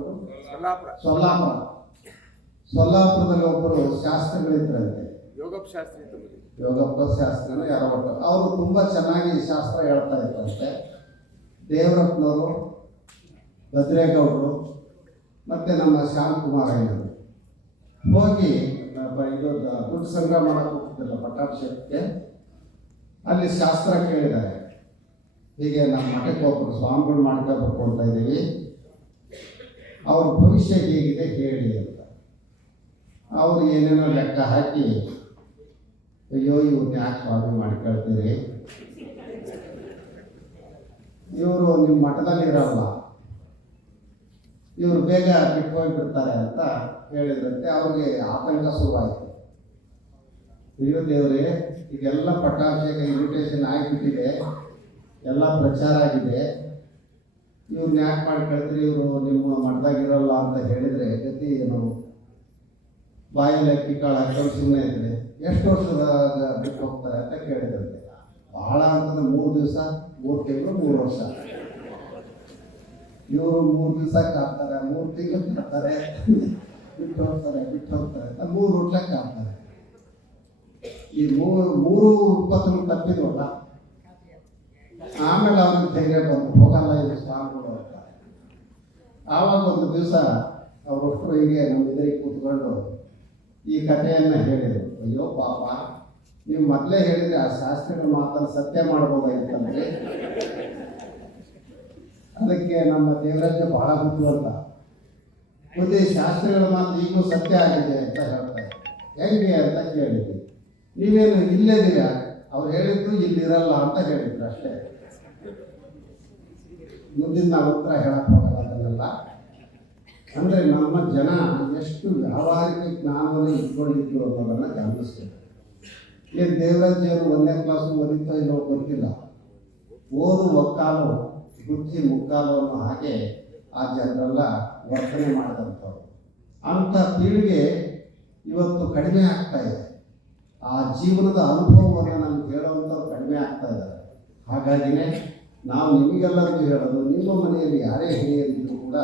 ಸೊಲ್ಲಾಪುರದಲ್ಲಿ ಒಬ್ಬರು ಶಾಸ್ತ್ರಿಗಳಿದ್ರಂತೆ, ಯೋಗಪ್ಪ ಶಾಸ್ತ್ರನ ಯಾರೋ ಒಟ್ಟು, ಅವರು ತುಂಬ ಚೆನ್ನಾಗಿ ಶಾಸ್ತ್ರ ಹೇಳ್ತಾ ಇದ್ರಂತೆ. ದೇವರಪ್ಪನವರು, ಭದ್ರೇಗೌಡರು ಮತ್ತು ನಮ್ಮ ಶ್ಯಾಮಕುಮಾರಯ್ಯನವರು ಹೋಗಿ ಇದು ದುಡ್ಡು ಸಂಗ್ರಹ ಮಾಡೋಕ್ಕೆ ಹೋಗ್ತಿಲ್ಲ ಪಟ್ಟಾಭಿಷೇಕಕ್ಕೆ, ಅಲ್ಲಿ ಶಾಸ್ತ್ರ ಕೇಳಿದ್ದಾರೆ. ಹೀಗೆ ನಮ್ಮ ಮಠಕ್ಕೆ ಒಬ್ಬರು ಸ್ವಾಮಿಗಳು ಮಾಡ್ಕೋಬೇಕು ಅಂತ ಇದ್ದೀವಿ, ಅವ್ರ ಭವಿಷ್ಯ ಹೇಗಿದೆ ಹೇಳಿ ಅಂತ. ಅವರು ಏನೇನೋ ಲೆಕ್ಕ ಹಾಕಿ, ಅಯ್ಯೋ ಇವ್ರನ್ನ ಯಾಕೆ ಸ್ವಾಮಿ ಮಾಡ್ಕೊಳ್ತೀರಿ, ಇವರು ನಿಮ್ಮ ಮಠದಲ್ಲಿ ಇರಲ್ಲ, ಇವರು ಬೇಗ ಬಿಟ್ಟು ಹೋಗಿಬಿಡ್ತಾರೆ ಅಂತ ಹೇಳಿದ್ರಂತೆ. ಅವ್ರಿಗೆ ಆತಂಕ ಶುರುವಾಯಿತು. ಅಯ್ಯೋ ದೇವರೇ, ಈಗೆಲ್ಲ ಪಟ್ಟಾಭಿಷೇಕ ಇನ್ವಿಟೇಷನ್ ಆಗಿಬಿಟ್ಟಿದೆ, ಎಲ್ಲ ಪ್ರಚಾರ ಆಗಿದೆ, ಇವ್ರನ್ನ ಯಾಕೆ ಮಾಡ್ಕೊಳ್ತೀರಿ, ಇವರು ನಿಮ್ಮ ಮಠದಾಗಿರಲ್ಲ ಅಂತ ಹೇಳಿದರೆ ಗತಿ ಏನು, ಬಾಯಲ್ಲಿ ಅಕ್ಕಿ ಕಾಳು ಹಾಕೊಂಡು ಸುಮ್ಮನೆ ಇದ್ರೆ ಎಷ್ಟು ವರ್ಷದಾಗ ಬಿಟ್ಟು ಹೋಗ್ತಾರೆ ಅಂತ ಕೇಳಿದಂತೆ. ಭಾಳ ಅಂತಂದ್ರೆ 3 ದಿವಸ, 3 ತಿಂಗಳು, 3 ವರ್ಷ. ಇವರು 3 ದಿವಸ ಕಾಡ್ತಾರೆ, 3 ತಿಂಗಳು ಕಾಡ್ತಾರೆ, ಬಿಟ್ಟು ಹೋಗ್ತಾರೆ ಅಂತ 3 ವರ್ಷ ಕಾಡ್ತಾರೆ. ಈ ಮೂರು ವಿಪತ್ತು ತಪ್ಪಿದ್ವಲ್ಲ, ಆಮೇಲೆ ಅವ್ರಿಗೆ ಧೈರ್ಯ ಬಂದು ಹೋಗಲ್ಲ ಇದು ಸ್ವಾಮಿಗಳು ಅಂತ. ಆವಾಗ ಒಂದು ದಿವಸ ಅವರೊಟ್ಟರು ಹೀಗೆ ನಮ್ಮ ಎದುರಿಗೆ ಕೂತ್ಕೊಂಡು ಈ ಕಥೆಯನ್ನು ಹೇಳಿದರು. ಅಯ್ಯೋ ಪಾಪ, ನೀವು ಮೊದಲೇ ಹೇಳಿದರೆ ಆ ಶಾಸ್ತ್ರಿಗಳ ಮಾತನ್ನು ಸತ್ಯ ಮಾಡ್ಬೋದಾಗಿತ್ತಂದ್ರೆ. ಅದಕ್ಕೆ ನಮ್ಮ ದೇವರಾಜ ಬಹಳ ಬುದ್ಧಿವಂತ, ಬುದ್ಧಿ ಶಾಸ್ತ್ರಿಗಳ ಮಾತು ಈಗಲೂ ಸತ್ಯ ಆಗಿದೆ ಅಂತ ಹೇಳ್ತಾರೆ. ಹೆಂಗೆ ಅಂತ ಕೇಳಿದ್ವಿ. ನೀವೇನು ಇಲ್ಲೇದಿರ, ಅವ್ರು ಹೇಳಿದ್ರು ಇಲ್ಲಿರಲ್ಲ ಅಂತ ಹೇಳಿದ್ರು ಅಷ್ಟೇ. ಮುಂದಿನ ನಾವು ಉತ್ತರ ಹೇಳಕ್ಕೆ ಹೋಗಲ್ಲ ಅದನ್ನೆಲ್ಲ. ಅಂದರೆ ನಮ್ಮ ಜನ ಎಷ್ಟು ವ್ಯಾವಹಾರಿಕ ಜ್ಞಾನವನ್ನು ಇಟ್ಕೊಂಡಿದ್ರು ಅನ್ನೋದನ್ನು ಗಮನಿಸ್ಬೇಕು. ಏನು ದೇವರಾಜ್ಯರು 1ನೇ ಕ್ಲಾಸು ಓದಿತ್ತೋ ಇಲ್ಲೋ ಗೊತ್ತಿಲ್ಲ, ಓದು ಒಕ್ಕಾಲು ಬುದ್ಧಿ ಮುಕ್ಕಾಲು ಅನ್ನೋ ಹಾಗೆ ಆ ಜನರೆಲ್ಲ ವರ್ತನೆ ಮಾಡಿದಂಥವ್ರು. ಅಂಥ ಪೀಳಿಗೆ ಇವತ್ತು ಕಡಿಮೆ ಆಗ್ತಾ ಇದೆ. ಆ ಜೀವನದ ಅನುಭವವನ್ನು ನಮ್ಗೆ ಹೇಳುವಂಥವ್ರು ಕಡಿಮೆ ಆಗ್ತಾ ಇದ್ದಾರೆ. ಹಾಗಾಗಿನೇ ನಾವು ನಿಮಗೆಲ್ಲರಿಗೂ ಹೇಳೋದು, ನಿಮ್ಮ ಮನೆಯಲ್ಲಿ ಯಾರೇ ಹಿರಿಯರಿದ್ದರೂ ಕೂಡ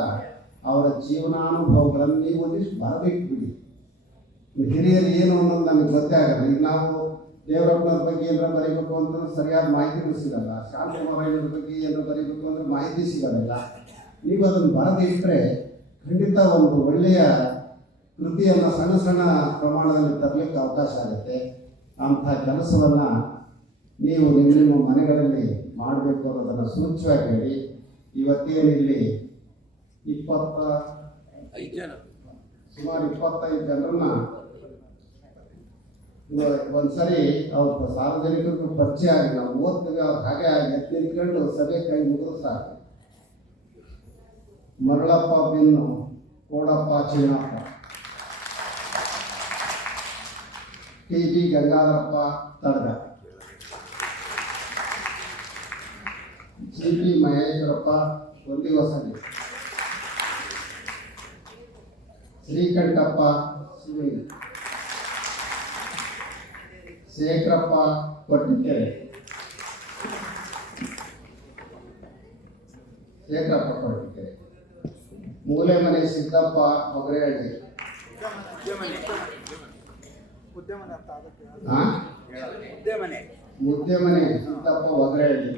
ಅವರ ಜೀವನಾನುಭವಗಳನ್ನು ನೀವು ಒಂದಿಷ್ಟು ಬರದಿಟ್ಬಿಡಿ. ಹಿರಿಯರು ಏನು ಅನ್ನೋದು ನಮಗೆ ಗೊತ್ತೇ ಆಗಲ್ಲ. ಈಗ ನಾವು ದೇವರಪ್ಪನವ್ರ ಬಗ್ಗೆ ಏನಾರ ಬರೀಬೇಕು ಅಂತಂದ್ರೆ ಸರಿಯಾದ ಮಾಹಿತಿನೂ ಸಿಗಲ್ಲ. ಶಾಂತಕುಮಾರಯ್ಯನವ್ರ ಬಗ್ಗೆ ಏನಾರ ಬರೀಬೇಕು ಅಂದ್ರೆ ಮಾಹಿತಿ ಸಿಗೋದಿಲ್ಲ. ನೀವು ಅದನ್ನು ಬರೆದಿಟ್ಟರೆ ಖಂಡಿತ ಒಂದು ಒಳ್ಳೆಯ ಕೃತಿಯನ್ನು ಸಣ್ಣ ಸಣ್ಣ ಪ್ರಮಾಣದಲ್ಲಿ ತರಲಿಕ್ಕೆ ಅವಕಾಶ ಆಗುತ್ತೆ. ಅಂಥ ಕೆಲಸವನ್ನು ನೀವು ನಿಮ್ಮ ಮನೆಗಳಲ್ಲಿ ಮಾಡಬೇಕು ಅನ್ನೋದನ್ನು ಸೂಚ್ಯವಾಗಿ ಹೇಳಿ. ಇವತ್ತೇನಿಲ್ಲಿ ಸುಮಾರು 25 ಜನರನ್ನ ಒಂದ್ಸರಿ ಅವ್ರ ಸಾರ್ವಜನಿಕರಿಗೂ ಪರಿಚಯ ಆಗಿ ನಾವು ಓದ್ತೀವಿ. ಅವ್ರು ಹಾಗೆ ಎತ್ತಿ ನಿಂತ್ಕೊಂಡು ಸಭೆ ಕೈ ಮುಗಿದು ಸಾಕು. ಮರಳಪ್ಪ ಬಿನ್ನು, ಕೋಡಪ್ಪ ಚಿನ್ನಪ್ಪ, ಟಿ ಗಂಗಾಧರಪ್ಪ ತಡಗ, ಜಿ ಮಹೇಶ್ವರಪ್ಪ ಹೊಸಗಿ, ಶ್ರೀಕಂಠಪ್ಪ ಶಿವಗಿ, ಶೇಖರಪ್ಪ ಕೊಟ್ಟಿಕೆರೆ, ಮೂಲೆಮನೆ ಸಿದ್ದಪ್ಪ ಹೊಗರೇಹಳ್ಳಿ, ಮುದ್ದೆಮನೆ ಸಿದ್ದಪ್ಪ ಹೊಗರೇಹಳ್ಳಿ,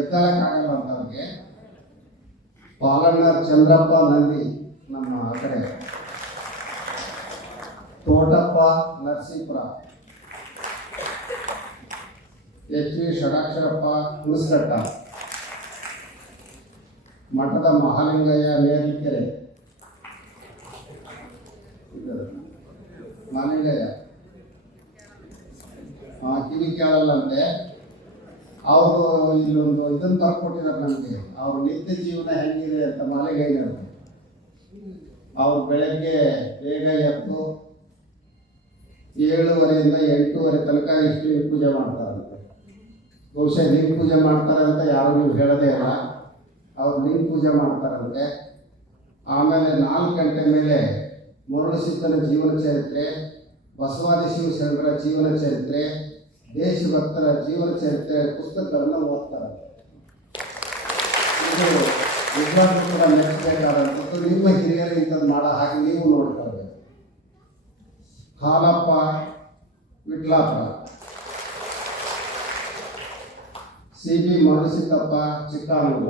ಎತ್ತಳಕ್ಕಾಗಲ್ಲ ಅಂತವ್ರಿಗೆ. ಪಾಲಣ್ಣರ್ ಚಂದ್ರಪ್ಪ ನಂದಿ ನಮ್ಮ ಆ ಕಡೆ, ತೋಟಪ್ಪ ನರಸೀಪುರ, ಎಚ್ ವಿ ಷಡಾಕ್ಷರಪ್ಪ ಹುಣಸಘಟ್ಟ, ಮಠದ ಮಹಾಲಿಂಗಯ್ಯ ನೇರ್ಲಿಕೆರೆ, ಮಹಾಲಿಂಗಯ್ಯ ಕಿವಿ ಕೇಳಲ್ಲಂತೆ. ಅವರು ಇಲ್ಲೊಂದು ಇದನ್ನು ಬರ್ಕೊಟ್ಟಿದ್ದಾರೆ ನಮಗೆ, ಅವ್ರ ನಿತ್ಯ ಜೀವನ ಹೆಂಗಿದೆ ಅಂತ. ಮಾಲಿಂಗಯ್ಯನವರು ಅವ್ರು ಬೆಳಗ್ಗೆ ಬೇಗ ಎದ್ದು 7:30 8:00 ತನಕ ಇಷ್ಟು ಲಿಂಗ ಪೂಜೆ ಮಾಡ್ತಾರಂತೆ. ಬಹುಶಃ ಲಿಂಗ ಪೂಜೆ ಮಾಡ್ತಾರೆ ಅಂತ ಯಾರು ನೀವು ಹೇಳೋದೇ ಇಲ್ಲ. ಅವ್ರು ಲಿಂಗ ಪೂಜೆ ಮಾಡ್ತಾರಂತೆ. ಆಮೇಲೆ 4 ಗಂಟೆ ಮೇಲೆ ಮರುಳಸಿದ್ದನ ಜೀವನ ಚರಿತ್ರೆ, ಬಸವಾದಿ ಶಿವಶರಣರ ಜೀವನ ಚರಿತ್ರೆ, ದೇಶಭಕ್ತರ ಜೀವನ ಚರಿತ್ರೆ ಪುಸ್ತಕಗಳನ್ನು ಓದ್ತಾರಂತೆ. ಇದು ನಿಜವಾಗ್ಲೂ ಕೂಡ ಮೆಚ್ಚಬೇಕಾದಂಥದ್ದು. ನಿಮ್ಮ ಹಿರಿಯರು ಇಂಥದ್ದು ಮಾಡೋ ಹಾಗೆ ನೀವು ನೋಡ್ಕೊಳ್ಬೇಕು. ಹಾಲಪ್ಪ ವಿಟ್ಲಾಪುರ, ಸಿ ಬಿ ಮರುಸಿದ್ದಪ್ಪ ಚಿಕ್ಕಾನೂರ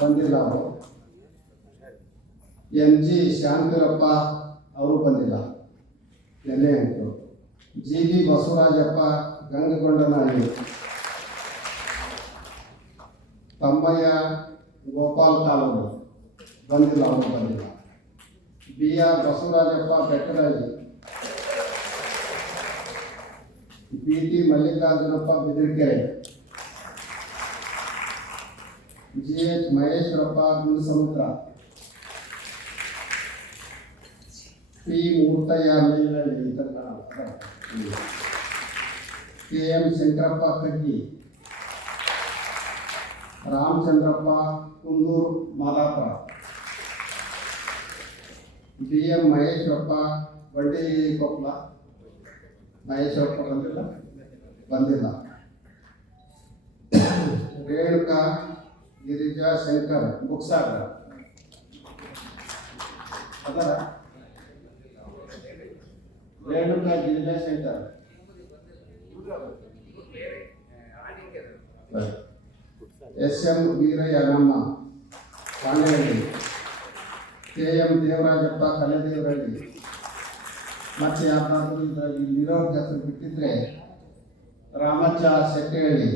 ಬಂದಿಲ್ಲ ಅವರು. ಎನ್ ಜಿ ಶಾಂತಿರಪ್ಪ ಅವರು ಬಂದಿಲ್ಲ, ನೆನ್ನೆ ಅಂತು. ಜಿ ಬಿ ಬಸವರಾಜಪ್ಪ ಗಂಗಗೊಂಡನಹಳ್ಳಿ, ತಮ್ಮಯ್ಯ ಗೋಪಾಲ್ ಕಾಲೂರು ಬಂದಿಲ್ಲ, ಅವರು ಬಂದಿಲ್ಲ. B R Basavarajappa Bettarahalli, B T Mallikarjunappa Bidirkere, G H Maheshwarappa Gundasamudra, P Murthaiah Melahalli, K M Shankarappa Kaddi, Ramachandrappa Kunduru Madapura, B M Maheshwarappa Bandi Koppal. Maheshwarappa ಬಂದಿಲ್ಲ. ರೇಣುಕಾ ಗಿರಿಜಾ ಶಂಕರ್ ಬುಕ್ಸಾಗರ ಅದರ ರೇಣುಕಾ ಗಿರಿಜಾ ಶಂಕರ್, ಎಸ್ ಎಂ ವೀರಯ್ಯ ನಮ್ಮ ಪಾಂಡೆಹಳ್ಳಿ, ಕೆ ಎಂ ದೇವರಾಜಪ್ಪ ಕಲೆದೇವರಹಳ್ಳಿ. ಮತ್ತೆ ಯಾವ್ದಾದ್ರು ಇಲ್ಲಿರೋ ಹೆಸರು ಬಿಟ್ಟಿದ್ರೆ ರಾಮಚ್ಚ ಶೆಟ್ಟಿಹಳ್ಳಿ,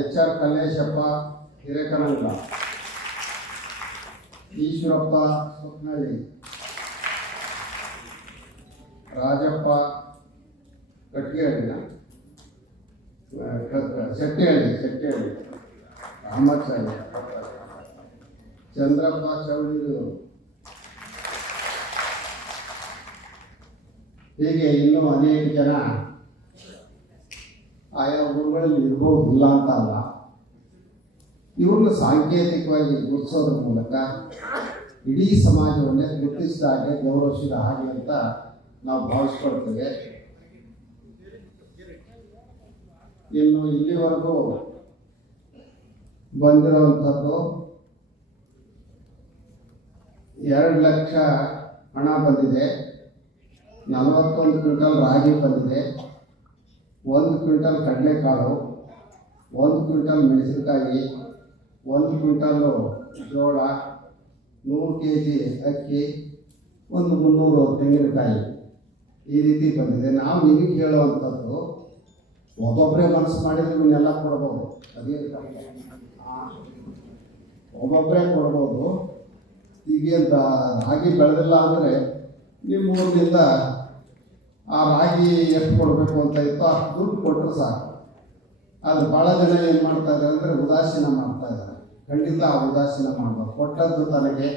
ಎಚ್ ಆರ್ ಕಲ್ಲೇಶಪ್ಪ ಹಿರೇಕನಂಗ, ಈಶ್ವರಪ್ಪ ಸುಕ್ನಳ್ಳಿ, ರಾಜಪ್ಪ ಕಟ್ಗೆಹಳ್ಳಿನ ಶೆಟ್ಟಿಹಳ್ಳಿ, ರಾಮಚಾರ್ಯ, ಚಂದ್ರಪ್ಪ ಚೌಳಿರು. ಹೀಗೆ ಇನ್ನೂ ಅನೇಕ ಜನ ಆಯಾ ಊರುಗಳಲ್ಲಿ ಇರ್ಬೋದು, ಇಲ್ಲ ಅಂತ ಅಲ್ಲ. ಇವ್ರನ್ನ ಸಾಂಕೇತಿಕವಾಗಿ ಗುರುತಿಸೋದ್ರ ಮೂಲಕ ಇಡೀ ಸಮಾಜವನ್ನೇ ಗುರುತಿಸಿದ ಹಾಗೆ ಗೌರವಿಸಿದ ಹಾಗೆ ಅಂತ ನಾವು ಭಾವಿಸ್ಕೊಳ್ತೇವೆ. ಇನ್ನು ಇಲ್ಲಿವರೆಗೂ ಬಂದಿರುವಂಥದ್ದು 2 ಲಕ್ಷ ಹಣ ಬಂದಿದೆ, 41 ಕ್ವಿಂಟಲ್ ರಾಗಿ ಬಂದಿದೆ, 1 ಕ್ವಿಂಟಲ್ ಕಡಲೆಕಾಳು, 1 ಕ್ವಿಂಟಲ್ ಮೆಣಸಿನಕಾಯಿ, 1 ಕ್ವಿಂಟಲ್ಲು ಜೋಳ, 100 kg ಅಕ್ಕಿ, 300 ತೆಂಗಿನಕಾಯಿ ಈ ರೀತಿ ಬಂದಿದೆ. ನಾವು ನಿಮಗೆ ಹೇಳುವಂಥದ್ದು ಒಬ್ಬೊಬ್ಬರೇ ಮನಸ್ಸು ಮಾಡಿದ್ರೆ ಇವನ್ನೆಲ್ಲ ಕೊಡ್ಬೋದು, ಅದೇನು ಒಬ್ಬೊಬ್ಬರೇ ಕೊಡ್ಬೋದು. ಈಗೇನು ರಾಗಿ ಬೆಳೆದಿಲ್ಲ ಅಂದರೆ ನಿಮ್ಮ ಊರಿನಿಂದ ಆ ರಾಗಿ ಎಷ್ಟು ಕೊಡಬೇಕು ಅಂತ ಇತ್ತು ಅಷ್ಟು ದುಡ್ಡು ಕೊಟ್ಟರು ಸಾಕು. ಆದರೆ ಭಾಳ ಜನ ಏನು ಮಾಡ್ತಾ ಇದ್ದಾರೆ ಅಂದರೆ ಉದಾಸೀನ ಮಾಡ್ತಾ ಇದ್ದಾರೆ. ಖಂಡಿತ ಆ ಉದಾಸೀನ ಮಾಡಬೇಕು. ಕೊಟ್ಟದ್ದು ತನಗೆ,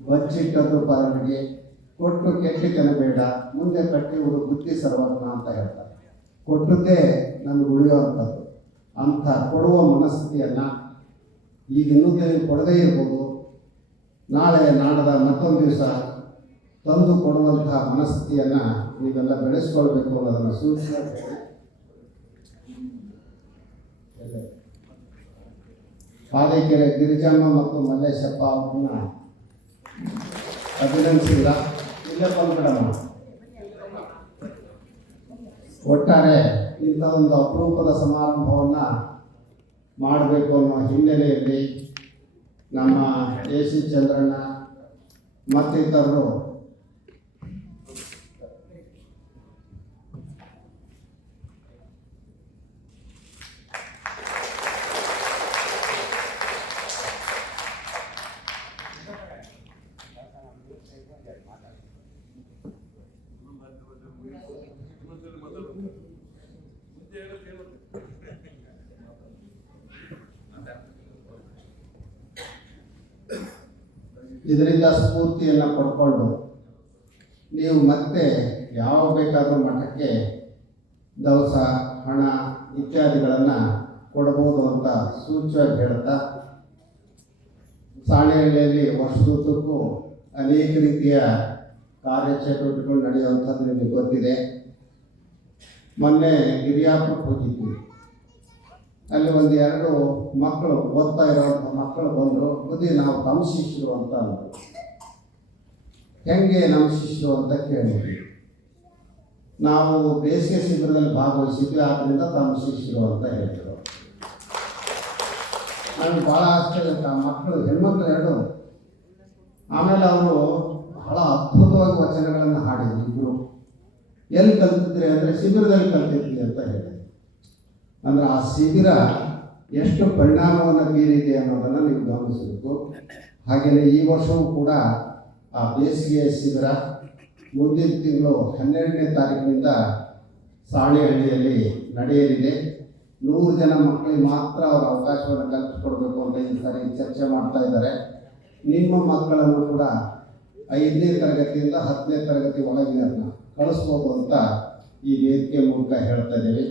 ಬಚ್ಚಿಟ್ಟದ್ದು ಪರನಿಗೆ, ಕೊಟ್ಟು ಕೆಟ್ಟಿತನ ಬೇಡ, ಮುಂದೆ ಕಟ್ಟಿ ಬುದ್ಧಿ ಸರ್ವಜ್ಞ ಅಂತ ಹೇಳ್ತಾರೆ. ಕೊಟ್ಟದ್ದೇ ನಮ್ಗೆ ಉಳಿಯುವಂಥದ್ದು. ಅಂಥ ಕೊಡುವ ಮನಸ್ಥಿತಿಯನ್ನು ಈಗ ಇನ್ನೊಂದು ಕೊಡದೇ ಇರ್ಬೋದು, ನಾಳೆ ನಾಡದ ಮತ್ತೊಂದು ದಿವಸ ತಂದು ಕೊಡುವಂತಹ ಮನಸ್ಥಿತಿಯನ್ನು ನೀವೆಲ್ಲ ಬೆಳೆಸ್ಕೊಳ್ಬೇಕು ಅನ್ನೋದನ್ನು ಸೂಚಿಸಿ ಪಾದೇಕೆರೆ ಗಿರಿಜಮ್ಮ ಮತ್ತು ಮಲ್ಲೇಶಪ್ಪ ಅವ್ರನ್ನ ಅಭಿನಂದಿಸಿಲ್ಲ. ಇಲ್ಲೇ ಬಂದ್ಬಿಡಮ್ಮ. ಒಟ್ಟಾರೆ ಇಂಥ ಒಂದು ಅಪರೂಪದ ಸಮಾರಂಭವನ್ನು ಮಾಡಬೇಕು ಅನ್ನೋ ಹಿನ್ನೆಲೆಯಲ್ಲಿ ನಮ್ಮ AC ಚಂದ್ರಣ್ಣ ಮತ್ತಿತರರು ಇದರಿಂದ ಸ್ಫೂರ್ತಿಯನ್ನು ಪಡ್ಕೊಂಡು ನೀವು ಮತ್ತೆ ಯಾವ ಬೇಕಾದರೂ ಮಠಕ್ಕೆ ದವಸ, ಹಣ ಇತ್ಯಾದಿಗಳನ್ನು ಕೊಡಬಹುದು ಅಂತ ಸೂಚ್ಯವಾಗಿ ಹೇಳ್ತಾ, ಸಾಣೆಹಳ್ಳಿಯಲ್ಲಿ ವರ್ಷದುದ್ದಕ್ಕೂ ಅನೇಕ ರೀತಿಯ ಕಾರ್ಯಚಟುವಟಿಕೆಗಳು ನಡೆಯುವಂಥದ್ದು ನಿಮಗೆ ಗೊತ್ತಿದೆ. ಮೊನ್ನೆ ಹಿರಿಯಾಪುರಕ್ಕೆ ಹೋಗಿದ್ವಿ. ಅಲ್ಲಿ 1-2 ಮಕ್ಕಳು, ಓದ್ತಾ ಇರೋವಂಥ ಮಕ್ಕಳು ಬಂದರು. ಬುದ್ಧಿ ನಾವು ತಮ್ಮ ಶಿಷ್ಯರು ಅಂತ ಅಂದರು. ಹೆಂಗೆ ನಮ್ಮ ಶಿಷ್ಯರು ಅಂತ ಕೇಳಿದ್ವಿ. ನಾವು ಬೇಸಿಗೆ ಶಿಬಿರದಲ್ಲಿ ಭಾಗವಹಿಸಿದ್ವಿ, ಆದ್ದರಿಂದ ತಮ್ಮ ಶಿಷ್ಯರು ಅಂತ ಹೇಳಿದರು. ನನಗೆ ಭಾಳ ಆಶ್ಚರ್ಯ. ಆ ಮಕ್ಕಳು, ಹೆಣ್ಮಕ್ಳು 2. ಆಮೇಲೆ ಅವರು ಬಹಳ ಅದ್ಭುತವಾಗಿ ವಚನಗಳನ್ನು ಹಾಡಿದ್ರು. ಇಬ್ಬರು ಎಲ್ಲಿ ಕಲ್ತಿದ್ರಿ ಅಂದರೆ ಶಿಬಿರದಲ್ಲಿ ಕಲ್ತಿದ್ವಿ ಅಂತ ಹೇಳಿದ್ರು. ಅಂದರೆ ಆ ಶಿಬಿರ ಎಷ್ಟು ಪರಿಣಾಮವನ್ನು ಬೀರಿದೆ ಅನ್ನೋದನ್ನು ನೀವು ಗಮನಿಸಬೇಕು. ಹಾಗೆಯೇ ಈ ವರ್ಷವೂ ಕೂಡ ಆ ಬೇಸಿಗೆಯ ಶಿಬಿರ ಮುಂದಿನ ತಿಂಗಳು 12ನೇ ತಾರೀಕಿನಿಂದ ಸಾಣೆಹಳ್ಳಿಯಲ್ಲಿ ನಡೆಯಲಿದೆ. 100 ಜನ ಮಕ್ಕಳಿಗೆ ಮಾತ್ರ ಅವರ ಅವಕಾಶವನ್ನು ಕಲ್ಪಿಸ್ಕೊಡ್ಬೇಕು ಅಂತ ಈ ಸಾರಿ ಚರ್ಚೆ ಮಾಡ್ತಾ ಇದ್ದಾರೆ. ನಿಮ್ಮ ಮಕ್ಕಳನ್ನು ಕೂಡ 5ನೇ ತರಗತಿಯಿಂದ 10ನೇ ತರಗತಿ ಒಳಗಿನವ್ರನ್ನ ಕಳಿಸ್ಬೋದು ಅಂತ ಈ ವೇದಿಕೆ ಮೂಲಕ ಹೇಳ್ತಾ ಇದ್ದೀವಿ.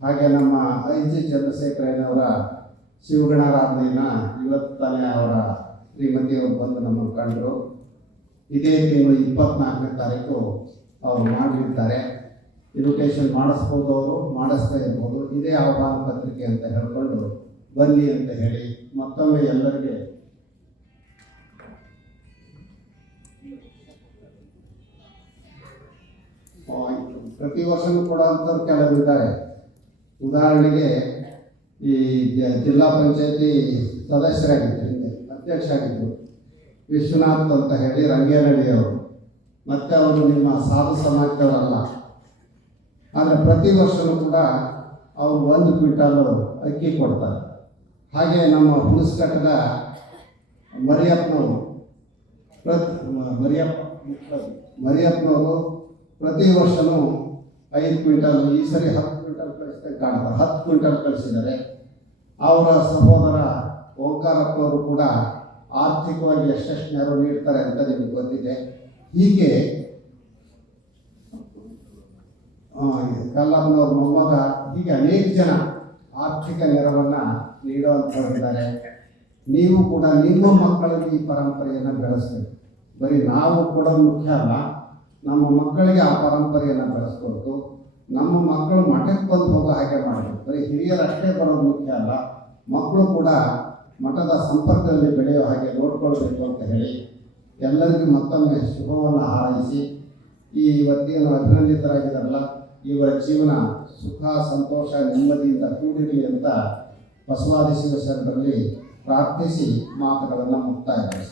ಹಾಗೆ ನಮ್ಮ IG ಚಂದ್ರಶೇಖರಯ್ಯನವರ ಶಿವಗಣಾರಾಧನೆಯನ್ನು ಇವತ್ತು ತಾನೇ ಅವರ ಶ್ರೀಮತಿಯವರು ಬಂದು ನಮ್ಮನ್ನು ಕಂಡರು. ಇದೇ ತಿಂಗಳು 24ನೇ ತಾರೀಕು ಅವರು ಮಾಡಲಿದ್ದಾರೆ. ಇನ್ವಿಟೇಷನ್ ಮಾಡಿಸ್ಬೋದು, ಅವರು ಮಾಡಿಸ್ತಾ ಇರ್ಬೋದು. ಇದೇ ಆಹ್ವಾನ ಪತ್ರಿಕೆ ಅಂತ ಹೇಳ್ಕೊಂಡು ಬನ್ನಿ ಅಂತ ಹೇಳಿ ಮತ್ತೊಮ್ಮೆ ಎಲ್ಲರಿಗೆ ಪ್ರತಿ ವರ್ಷವೂ ಕೊಡುವಂಥವ್ರು ಕೆಲವರು ಇದ್ದಾರೆ. ಉದಾಹರಣೆಗೆ ಈ ಜಿಲ್ಲಾ ಪಂಚಾಯತಿ ಸದಸ್ಯರಾಗಿದ್ದರು, ಹಿಂದೆ ಅಧ್ಯಕ್ಷ ಆಗಿದ್ದರು, ವಿಶ್ವನಾಥ್ ಅಂತ ಹೇಳಿ ರಂಗೇನಹಳ್ಳಿಯವರು. ಮತ್ತು ಅವರು ನಿಮ್ಮ ಸಾಧು ಸಮಾಜದವರಲ್ಲ. ಆದರೆ ಪ್ರತಿ ವರ್ಷವೂ ಕೂಡ ಅವರು 1 ಕ್ವಿಂಟಾಲು ಅಕ್ಕಿ ಕೊಡ್ತಾರೆ. ಹಾಗೆ ನಮ್ಮ ಹುಣಸಘಟ್ಟದ ಮರಿಯಪ್ಪನವರು ಮರಿಯಪ್ಪನವರು ಪ್ರತಿ ವರ್ಷವೂ 5 ಕ್ವಿಂಟಲ್, ಈ ಸರಿ 10 ಕ್ವಿಂಟಲ್ ಕಳಿಸ್ದಂಗೆ ಕಾಣ್ತಾರೆ. 10 ಕ್ವಿಂಟಲ್ ಕಳಿಸಿದ್ದಾರೆ. ಅವರ ಸಹೋದರ ಓಂಕಾರಪ್ಪನವರು ಕೂಡ ಆರ್ಥಿಕವಾಗಿ ಎಷ್ಟೆಷ್ಟು ನೆರವು ನೀಡ್ತಾರೆ ಅಂತ ನಿಮಗೆ ಗೊತ್ತಿದೆ. ಹೀಗೆ ಕಲ್ಲಮ್ಮನವ್ರ ಮೊಮ್ಮಗ, ಹೀಗೆ ಅನೇಕ ಜನ ಆರ್ಥಿಕ ನೆರವನ್ನು ನೀಡುವಂಥವರಿದ್ದಾರೆ. ನೀವು ಕೂಡ ನಿಮ್ಮ ಮಕ್ಕಳಿಗೆ ಈ ಪರಂಪರೆಯನ್ನು ಬೆಳೆಸಬೇಕು. ಬರೀ ನಾವು ಕೊಡೋದು ಮುಖ್ಯ ಅಲ್ಲ, ನಮ್ಮ ಮಕ್ಕಳಿಗೆ ಆ ಪರಂಪರೆಯನ್ನು ಬೆಳೆಸ್ಬೇಕು. ನಮ್ಮ ಮಕ್ಕಳು ಮಠಕ್ಕೆ ಬಂದು ಹೋಗೋ ಹಾಗೆ ಮಾಡಬೇಕು. ಬರೀ ಹಿರಿಯರಷ್ಟೇ ಬರೋದು ಮುಖ್ಯ ಅಲ್ಲ, ಮಕ್ಕಳು ಕೂಡ ಮಠದ ಸಂಪರ್ಕದಲ್ಲಿ ಬೆಳೆಯೋ ಹಾಗೆ ನೋಡ್ಕೊಳ್ಬೇಕು ಅಂತ ಹೇಳಿ ಎಲ್ಲರಿಗೂ ಮತ್ತೊಮ್ಮೆ ಶುಭವನ್ನು ಹಾರೈಸಿ, ಈ ಇವತ್ತೇನು ಅಭಿನಂದಿತರಾಗಿದ್ದಾರಲ್ಲ ಇವರ ಜೀವನ ಸುಖ ಸಂತೋಷ ನೆಮ್ಮದಿಯಿಂದ ಕೂಡಿರಲಿ ಅಂತ ಬಸವಾದಿ ಶಿವಶರಣರಲ್ಲಿ ಪ್ರಾರ್ಥಿಸಿ ಮಾತುಗಳನ್ನು ಮುಕ್ತಾಯಗೊಳಿಸಿ